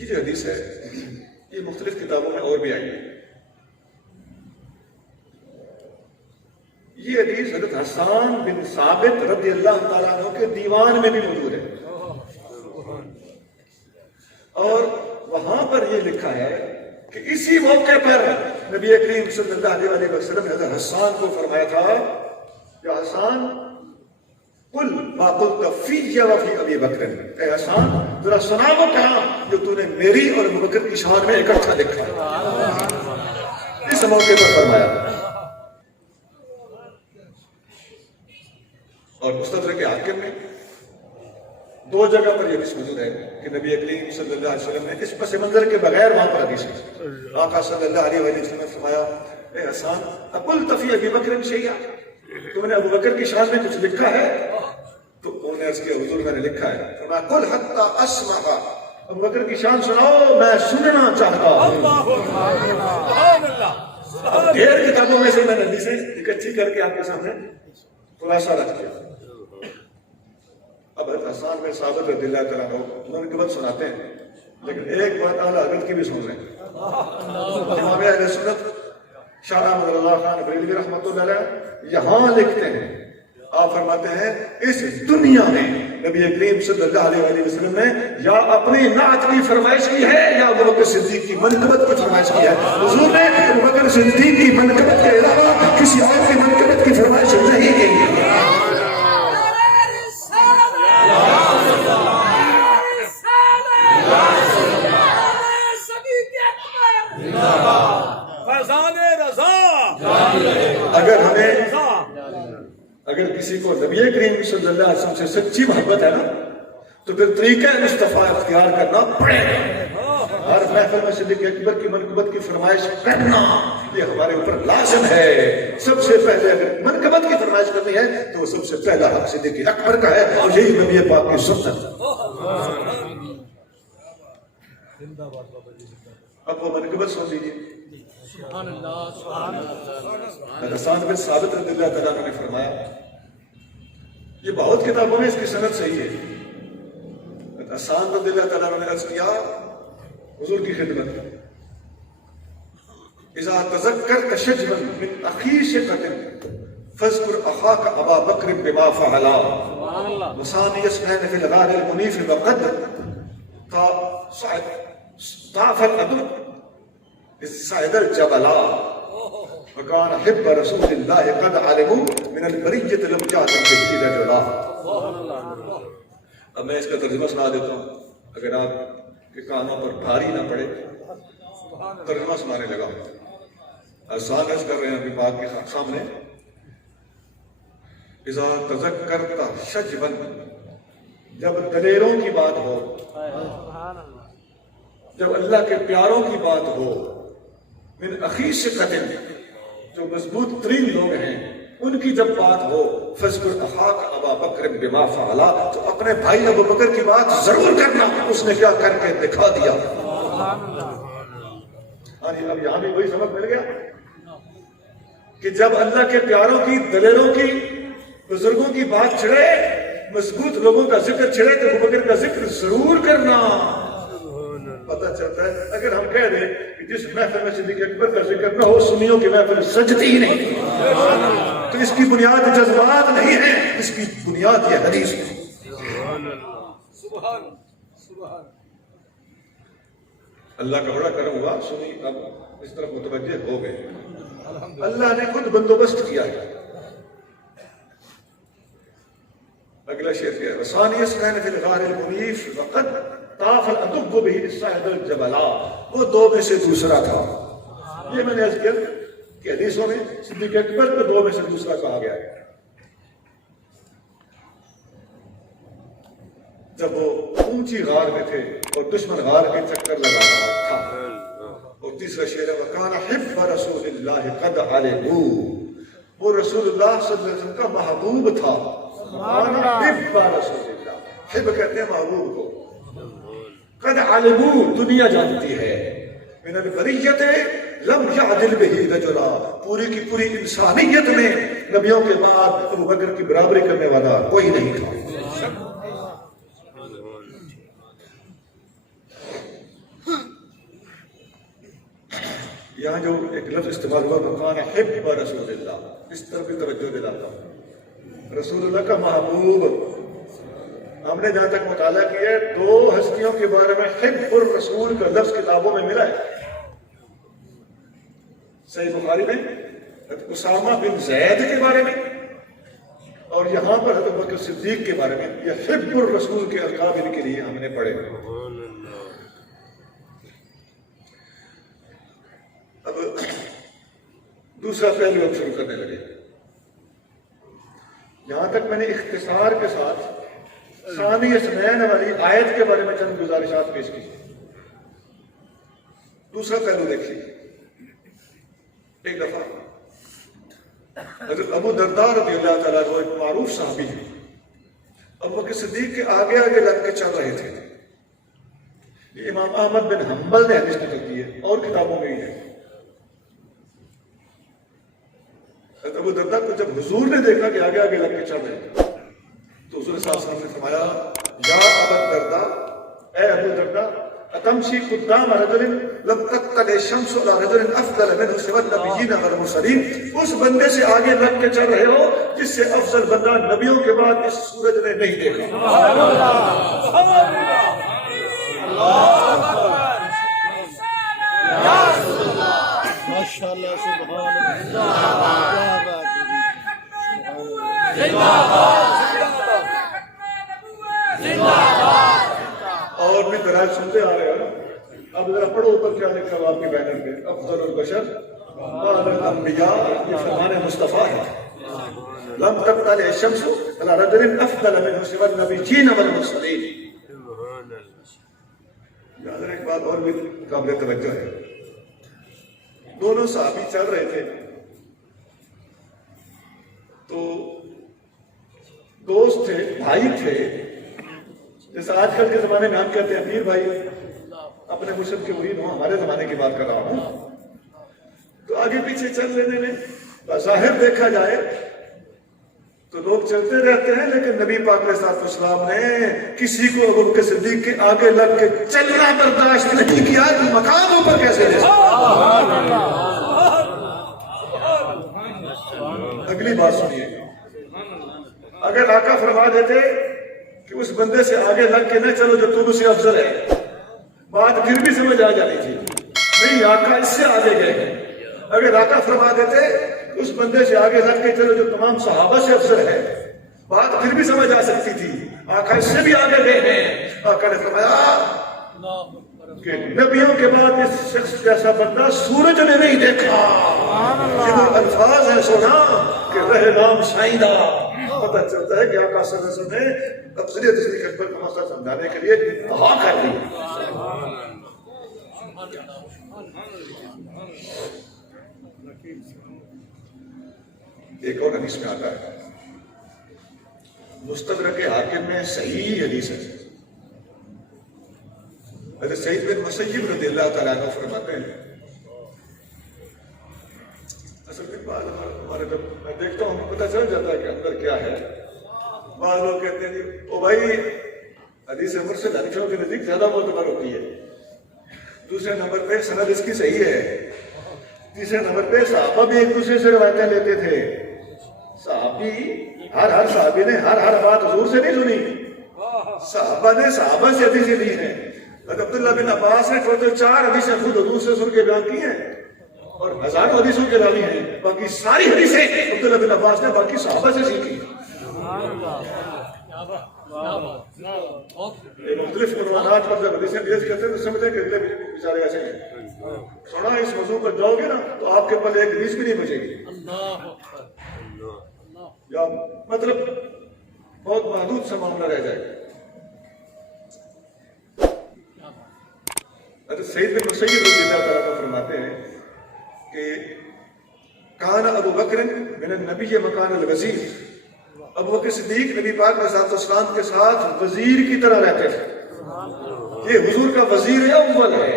یہ جو حدیث ہے یہ مختلف کتابوں میں اور بھی آئی ہے. یہ حدیث حضرت حسان بن ثابت رضی اللہ تعالیٰ عنہ کے دیوان میں بھی موجود ہے، اور وہاں پر یہ لکھا ہے کہ اسی موقع پر نبی کریم صلی اللہ علیہ وسلم نے حضرت حسان کو فرمایا تھا، یا حسان قل ما قلت فی وفی ابی بکر، اے حسان ذرا سنا وہ کہاں جو تو نے میری اور ابو بکر کی شان میں اکٹھا لکھا. اس موقع پر فرمایا. اور مستدرک حاکم میں دو جگہ پر یہ حدیث موجود ہے کہ نبی کریم صلی اللہ علیہ وسلم نے اس پس منظر کے بغیر وہاں پر حدیث ہے. آقا صلی اللہ علیہ وسلم نے فرمایا، اے حسان اقلت فی ابی بکر شیئا، تم نے ابو بکر کی شان میں کچھ لکھا ہے؟ تو انہوں نے عرض کیا، حضور میں نے لکھا ہے. فرمایا قل حتی اسمع، ابو بکر کی شان سناؤ، میں سننا چاہتا ہوں. اب ڈھیر کتابوں میں سے میں نے حدیثیں اکٹھی کر کے آپ کے سامنے خلاصہ رکھ دیا. اب حسان بن ثابت رضی اللہ تعالیٰ عنہ منقبت سناتے ہیں، لیکن ایک بات اعلیٰ حضرت کی بھی سن رہے ہیں. امام اہل سنت شاہ احمد اللہ خان بریلوی رحمۃ اللہ علیہ یہاں لکھتے ہیں، آپ فرماتے ہیں اس دنیا میں نبی کریم صلی اللہ علیہ وسلم نے یا اپنی نعت کی فرمائش کی ہے یا ابو بکر صدیق کی منقبت کی فرمائش کی ہے. حضور نے ابو بکر صدیق کی منقبت کے علاوہ کسی اور کی منقبت کی فرمائش نہیں کی ہے. اگر کسی کو نبی کریم صلی اللہ علیہ وسلم سے سچی محبت ہے نا تو پھر طریقہ مصطفیٰ اختیار کرنا پڑے گا. ہر محفل میں صدیق اکبر کی منقبت کی فرمائش کرنا یہ ہمارے اوپر لازم ہے. سب سے پہلے اگر منقبت کی فرمائش کرنی ہے تو سب سے پہلا حق صدیق اکبر کا ہے، اور یہی نبی پاک کی سنت ہے. اب وہ منقبت سن لیجیے. حسان بن ثابت رضی اللہ تعالیٰ عنہ نے فرمایا، یہ بہت کتابوں میں اس کی سند صحیح ہے. حسان رضی اللہ تعالیٰ عنہ نے عرض کیا حضور کی خدمت، اذا تذکرت شجرا من اخی شقة فاذکر اخاک ابا بکر بما فعلا وثانی اثنین فی الغار المنیف وقد طاف العدو صعد الجبلا وكان حب رسول الله قد علموا من البرية لم يعلم به رجلا. اب میں اس کا ترجمہ سنا دیتا ہوں، اگر آپ کے کانوں پر بھاری نہ پڑے. ترجمہ سنانے لگا. حسان عرض کر رہے ہیں ابھی پاک کے سامنے، اذا تذکرت شجبا، جب دلیروں کی بات ہو، جب اللہ کے پیاروں کی بات ہو، من اخی شقة، جو مضبوط ترین لوگ ہیں ان کی جب بات ہو، فذکر اخاک ابا بکر بما فعلا، تو اپنے بھائی ابو بکر کی بات ضرور کرنا، اس نے کیا کر کے دکھا دیا. اب یہاں بھی وہی سبق مل گیا کہ جب اللہ کے پیاروں کی، دلیروں کی، بزرگوں کی بات چھڑے، مضبوط لوگوں کا ذکر چھڑے تو ابو بکر کا ذکر ضرور کرنا. پتہ چلتا ہے اگر ہم کہہ دیں کہ جس محفل میں صدیق اکبر کا ذکر نہ ہو سنیوں کی محفل سجتی ہی نہیں، تو اس کی بنیاد جذبات نہیں ہے، اس کی بنیاد یہ حدیث ہے. اللہ کا بڑا کرم ہوا، سنی اب اس طرف متوجہ ہو گئے. اللہ نے خود بندوبست کیا ہے. اگلا شعر کیا ہے، ثانی اثنین فی الغار المنیف وقد طاف العدو به صعد الجبلا، وہ دو میں سے دوسرا تھا. یہ میں نے عرض کیا کہ حدیثوں میں صدیق اکبر کو دو میں سے دوسرا کہا گیا ہے. جب وہ اونچی غار میں تھے اور دشمن غار کے چکر لگا رہا تھا. اور تیسرا شعر ہے، وَكَانَ حِبَّ رَسُولِ اللَّهِ قَدْ عَلِمُوا، وہ رسول اللہ صلی اللہ علیہ وسلم کا محبوب تھا. حِبَّ رسول اللہ، حب کہتے ہیں محبوب کو. قد علموا، دنیا جانتی ہے، من البریت لم یعدل به رجلا، پوری کی پوری انسانیت میں نبیوں کے بعد ابو بکر کی برابری کرنے والا کوئی نہیں تھا. یہاں جو ایک لفظ استعمال ہوا مکان حب رسول اللہ، اس طرف بھی توجہ دلاتا ہوں، رسول اللہ کا محبوب۔ ہم نے جہاں تک مطالعہ کیا ہے 2 ہستیوں کے بارے میں حب الرسول کا لفظ کتابوں میں ملا ہے۔ صحیح بخاری میں اسامہ بن زید کے بارے میں، اور یہاں پر حضرت بکر صدیق کے بارے میں، یہ حب الرسول کے القاب ان کے لیے ہم نے پڑھے۔ اب دوسرا پہلو ہم شروع کرنے لگے۔ یہاں تک میں نے اختصار کے ساتھ ثانی اثنین والی آیت کے بارے میں چند گزارشات پیش کی۔ دوسرا پہلو دیکھیے، ایک دفعہ حضرت ابو درداء رضی اللہ تعالیٰ عنہ ایک معروف صحابی ہے، ابو بکر صدیق کے آگے آگے لگ کے چل رہے تھے۔ یہ امام احمد بن حنبل نے حدیث نقل کی ہے اور کتابوں میں ہی ہے۔ حضرت ابو درداء کو جب حضور نے دیکھا کہ آگے آگے لگ کے چل رہے ہیں تو حضور صلی اللہ علیہ وسلم نے فرمایا یا ابا درداء، اے ابو درداء، اتمشی قدام رجل لم تطلع الشمس على رجل افضل منه سوى النبيين والمرسلين، اس بندے سے آگے لگ کے چل رہے ہو جس سے افضل بندہ نبیوں کے بعد اس سورج نے نہیں دیکھا۔ سبحان اللہ، سبحان اللہ، ماشاءاللہ، سبحان اللہ۔ اور بھی دراز سنتے آ رہے ہیں، اب ذرا پڑھو اوپر کیا لکھا ہوا آپ کے بینر پہ، افضل البشر بعد الانبیاء، یہ فرمان مصطفیٰ ہے۔ لم تطلع الشمس على رجل افضل منه سوى النبيين والمرسلين۔ یاد رہے ایک بات اور بھی قابل توجہ ہے، دونوں صحابی چل رہے تھے تو دوست تھے، بھائی تھے، جیسے آج کل کے زمانے میں ہم کہتے ہیں امیر بھائی، اپنے مرشد کے مرید ہوں، ہمارے زمانے کی بات کر رہا ہوں، تو آگے پیچھے چل لینے میں بظاہر دیکھا جائے تو لوگ چلتے رہتے ہیں، لیکن نبی پاک علیہ السلام نے کسی کو ابو بکر صدیق کے آگے لگ کے چلنا برداشت نہیں کیا کہ مقاموں پر کیسے رہے۔ اگلی بات سنیے، اگر آقا فرما دیتے کہ اس بندے سے آگے لگ کے نہ چلو جو تم سے افضل ہے، بات پھر بھی سمجھ آ جانی تھی، نہیں آقا اس سے آگے گئے ہیں۔ اگر آقا فرما دیتے اس بندے سے آگے لگ کے چلو جو تمام صحابہ سے افضل ہے، بات پھر بھی سمجھ آ سکتی تھی، آقا اس سے بھی آگے گئے ہیں۔ آقا نے فرمایا کہ نبیوں کے بعد اس شخص جیسا بندہ سورج نے نہیں دیکھا۔ یہ وہ الفاظ ہے سونا کہ رہ نام سائیدہ، پتہ چلتا ہے کہ آقا صلی اللہ علیہ وسلم نے افضلیت اس لیے اکبر کا مسئلہ سمجھانے کے لیے دعا کر دی۔ ایک اور حدیث میں آتا ہے، مستدرک حاکم میں صحیح حدیث ہے، حضرت سعید بن مسیب رضی اللہ تعالیٰ عنہ فرماتے ہیں، اصل میں بعض ہمارے جب میں دیکھتا ہوں پتہ چل جاتا ہے کہ اندر کیا ہے۔ بعض لوگ کہتے ہیں جی او بھائی حدیث مرسل حدیثوں کے نزدیک زیادہ معتبر ہوتی ہے، دوسرے نمبر پہ سند اس کی صحیح ہے، تیسرے نمبر پہ صحابہ بھی ایک دوسرے سے روایتیں لیتے تھے، صحابی ہر صحابی نے ہر بات حضور سے نہیں سنی، صحابہ نے صحابہ سے حدیثیں لی ہیں۔ عبداللہ بن عباس نے 4 حدیثیں خود حضور سے سن کے بیان کی ہیں اور ہزاروں حدیثوں کے راوی ہیں، باقی ساری حدیثیں عبداللہ بن عباس نے باقی صحابہ سے سیکھی۔ مختلف عنوانات پر جب حدیثیں پیش کرتے ہیں تو سمجھتے ہیں کہ اگلے بیچارے ایسے ہیں، سونا اس موضوع پر جاؤ گے نا تو آپ کے پاس ایک حدیث بھی نہیں بچے گی، یا مطلب بہت محدود سا معاملہ رہ جائے گا۔ حضرت سعید بن مسیب رضی اللہ تعالیٰ عنہ فرماتے ہیں کہ کان ابو بکر من النبی مکان الوزیر، ابو بکر صدیق نبی پاک علیہ السلام کے ساتھ وزیر کی طرح رہتے تھے، یہ حضور کا وزیر اول ہے۔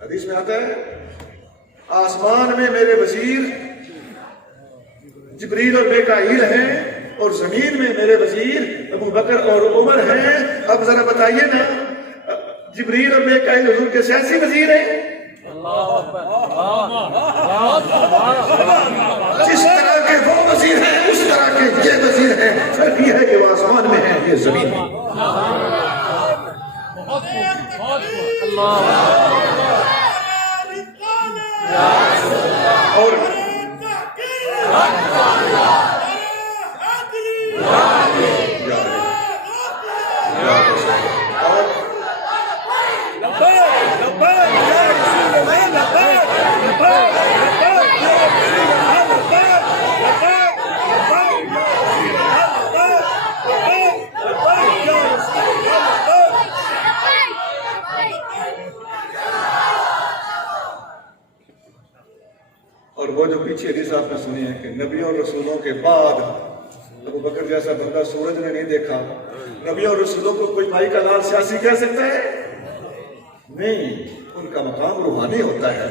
حدیث میں آتا ہے آسمان میں میرے وزیر جبریل اور میکائیل ہیں اور زمین میں میرے وزیر ابو بکر اور عمر ہیں۔ اب ذرا بتائیے نا، جبریل اور میکائیل حضور کے سیاسی وزیر ہیں جس طرح کے وہ وزیر ہیں اس طرح کے یہ وزیر ہیں، فرق یہ ہے کہ وہ آسمان میں ہیں، یہ زمین میں۔ اور وہ جو پیچھے حدیث آپ نے سنی ہے کہ نبیوں اور رسولوں کے بعد ابو بکر جیسا بندہ سورج نے نہیں دیکھا، نبیوں اور رسولوں کو کوئی بھائی کا لال سیاسی کہہ سکتا ہے؟ نہیں، ان کا مقام روحانی ہوتا ہے۔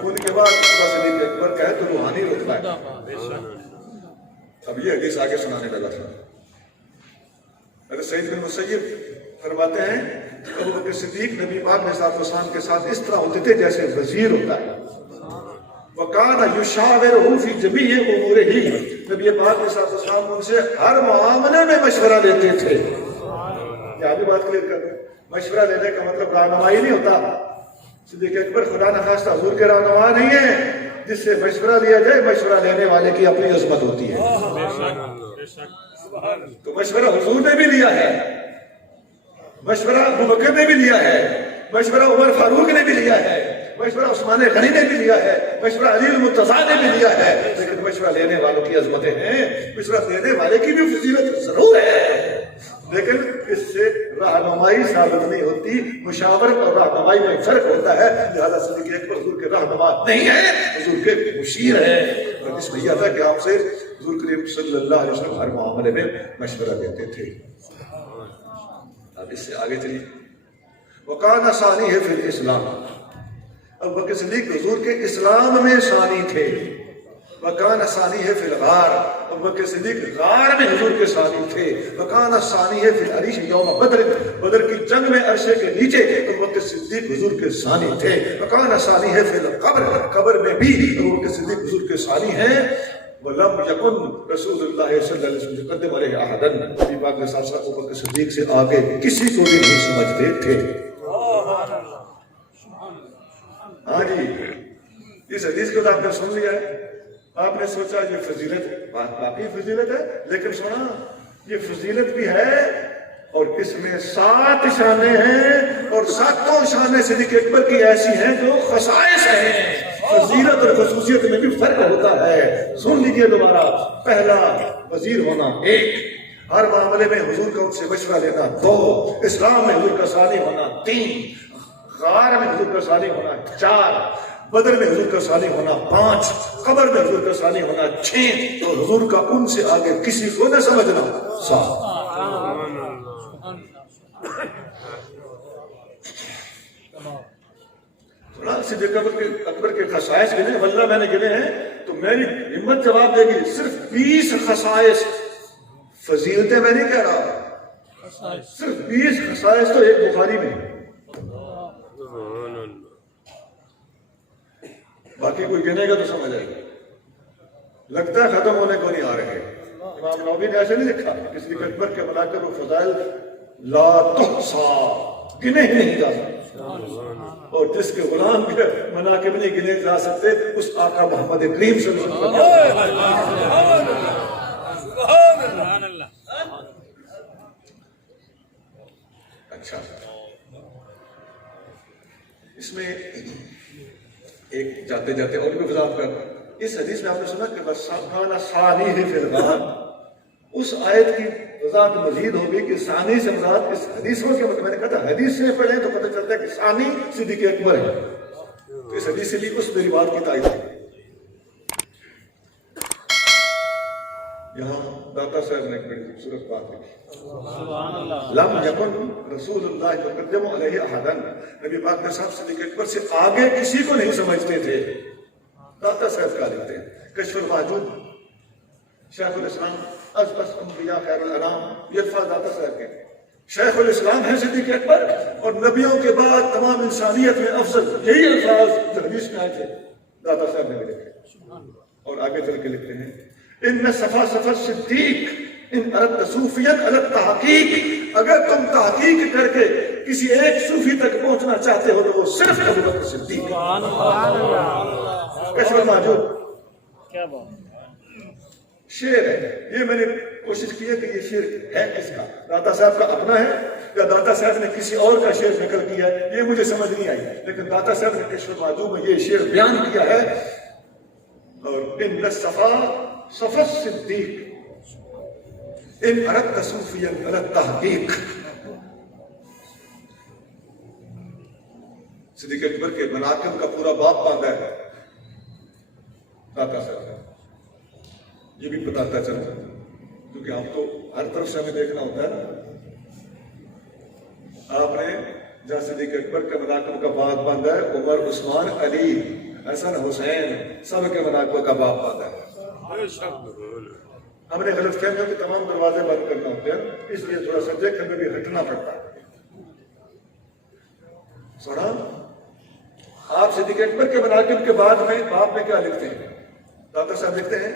ان کے بعد صدیق اکبر کہے تو روحانی رتبہ ہے۔ اب یہ حدیث آگے سنانے لگا تھا۔ حضرت سعید بن مسیب فرماتے ہیں ابو بکر صدیق نبی پاک علیہ السلام کے ساتھ اس طرح ہوتے تھے جیسے وزیر ہوتا ہے۔ وَكَانَ يُشَاوِرُهُ فِي جَمِيعِ أُمُورِهِ، نبی پاک علیہ السلام ان سے ہر معاملے میں مشورہ لیتے تھے۔ کیا بھی بات کلیئر کر دیں؟ مشورہ لینے کا مطلب رہنمائی نہیں ہوتا۔ صدیق اکبر خدا نخواستہ حضور کے رہنما نہیں ہے، جس سے مشورہ لیا جائے مشورہ لینے والے کی اپنی عظمت ہوتی ہے۔ تو مشورہ حضور نے بھی لیا ہے، مشورہ ابو بکر نے بھی لیا ہے، مشورہ عمر فاروق نے بھی لیا ہے، مشورہ عثمان غنی نے بھی لیا ہے، مشورہ علی المرتضیٰ نے بھی لیا ہے، لیکن مشورہ لینے والوں کی عظمتیں ہیں۔ مشورہ دینے والے کی بھی فضیلت ضرور ہے، لیکن اس سے رہنمائی ثابت نہیں ہوتی۔ مشاورت اور رہنمائی میں فرق ہوتا ہے، لہذا صدیق اکبر حضور کے رہنما نہیں ہے، حضور کے مشیر ہے۔ اور اس میں یہ تھا کہ آپ سے حضور کریم صلی اللہ علیہ وسلم ہر معاملے میں مشورہ دیتے تھے۔ اب اس سے آگے چلیے۔ وَقَانَ ثَانِيهِ فِي الْإِسْلَامِ، ابو بکر صدیق حضور کے اسلام میں ثانی تھے۔ وَقَانَ ثَانِيهِ فِي الْغَارِ، ابو بکر صدیق غار میں حضور کے ثانی تھے۔ وَقَانَ ثَانِيهِ فِي الْعَرِيشِ يَوْمَ بَدْرٍ، بدر کی جنگ میں عرشے کے نیچے ابو بکر صدیق حضور کے ثانی تھے۔ وَقَانَ ثَانِيهِ فِي الْقَبْرِ، قبر میں بھی ابو بکر صدیق حضور کے ثانی ہیں۔ وَلَمْ يَكُنْ رسول اللہ صلی اللہ علیہ وسلم يقدم علیہ احدا، نبی پاک نے ساتھ ساتھ ابو بکر صدیق سے آگے کسی کو بھی نہیں سمجھتے تھے۔ ہاں جی، اس حدیث کو تو آپ نے سن لیا ہے، آپ نے سوچا یہ فضیلت بات باقی فضیلت ہے، لیکن سنا یہ فضیلت بھی ہے اور اس میں 7 شانیں ہیں، اور 7 شانیں صدیق اکبر کی ایسی ہیں جو خصائص ہیں۔ فضیلت اور خصوصیت میں بھی فرق ہوتا ہے۔ سن لیجئے دوبارہ، پہلا وزیر ہونا 1، ہر معاملے میں حضور کا ان سے مشورہ لینا 2، اسلام میں حضور کا ثانی ہونا 3، غار میں حضور کا ثانی ہونا 4، بدر میں حضور کا ثانی ہونا 5، قبر میں حضور کا ثانی ہونا 6، تو حضور کا ان سے آگے کسی کو نہ سمجھنا 7۔ صدیق اکبر کے خصائص گنے، واللہ میں نے گنے ہیں تو میری ہمت جواب دے گی صرف 20 خصائص، فضیلتیں میں نہیں کہہ رہا، صرف 20 خصائص تو ایک بخاری میں، باقی کوئی گنے گا تو سمجھ آئے گا۔ لگتا ہے ختم ہونے کو نہیں آ رہے۔ امام نووی نے ایسے نہیں لکھا کہ صدیق اکبر کے مناقب و فضائل لا تحصا، گنے ہی نہیں جا سکتے، اور جس کے غلام کے مناقب نہیں گنے جا سکتے اس آقا محمد کریم صلی اللہ علیہ وسلم۔ اچھا، اس میں ایک جاتے جاتے اور بھی وضاحت کر، اس حدیث میں آپ نے سنا کہ وَقَانَ ثَانِيهِ فِي الْغَارِ، اس آیت کی وضاحت مزید ہوگی کہ ثانی سے مراد اس حدیث میں کیا مطلب، میں نے کہا تھا حدیث سے پڑھیں تو پتہ چلتا ہے کہ ثانی صدیق اکبر ہے، تو اس حدیث سے بھی اس میری بات کی تائید ہے۔ یہاں داتا صاحب نے ایک بڑی خوبصورت بات لکھی، لم یکن رسول اللہ یقدم علیہ احدا، نبی پاک نے صاحب صدیق اکبر سے آگے کسی کو نہیں سمجھتے تھے۔ داتا صاحب کا لکھتے ہیں کشف المحجوب، شیخ الاسلام ازبس انبیاء خیر الانام، یہ الفاظ داتا صاحب کے، شیخ الاسلام ہے صدیق اکبر، اور نبیوں کے بعد تمام انسانیت میں افضل، یہی الفاظ جو حدیث میں آئے تھے داتا صاحب نے لکھے۔ اور آگے چل کے لکھتے ہیں ان صفا صفا صدیق ان اردت صوفیت اردت تحقیق، اگر تم تحقیق کر کے کسی ایک صوفی تک پہنچنا چاہتے ہو تو وہ صرف ابو بکر صدیق۔ کشف المحجوب کیا بات، شعر ہے یہ، میں نے کوشش کی ہے کہ یہ شعر ہے کس کا، داتا صاحب کا اپنا ہے یا داتا صاحب نے کسی اور کا شعر نقل کیا ہے، یہ مجھے سمجھ نہیں آئی، لیکن داتا صاحب نے کشف المحجوب میں یہ شعر بیان کیا ہے۔ اور ان صفا صفا صدیق ان اردت صوفیا اردت تحقیق، صدیق اکبر کے مناقب کا پورا باب باندھا ہے داتا صاحب، یہ بھی بتاتا چلتا کیونکہ ہم تو ہر طرف سے ہمیں دیکھنا ہوتا ہے نا۔ آپ نے جہاں صدیق اکبر کے مناقب کا باب باندھا ہے، عمر، عثمان، علی، حسن، حسین، سب کے مناقب کا باب باندھا ہے۔ ہم نے غلط فہمیوں کے تمام دروازے بند کرنا ہوتے ہیں، اس لیے تھوڑا سا دیکھ ہمیں بھی ہٹنا پڑتا ہے۔ سنا آپ صدیق اکبر کے مناقب کے بعد میں باپ میں کیا لکھتے ہیں؟ داتا صاحب لکھتے ہیں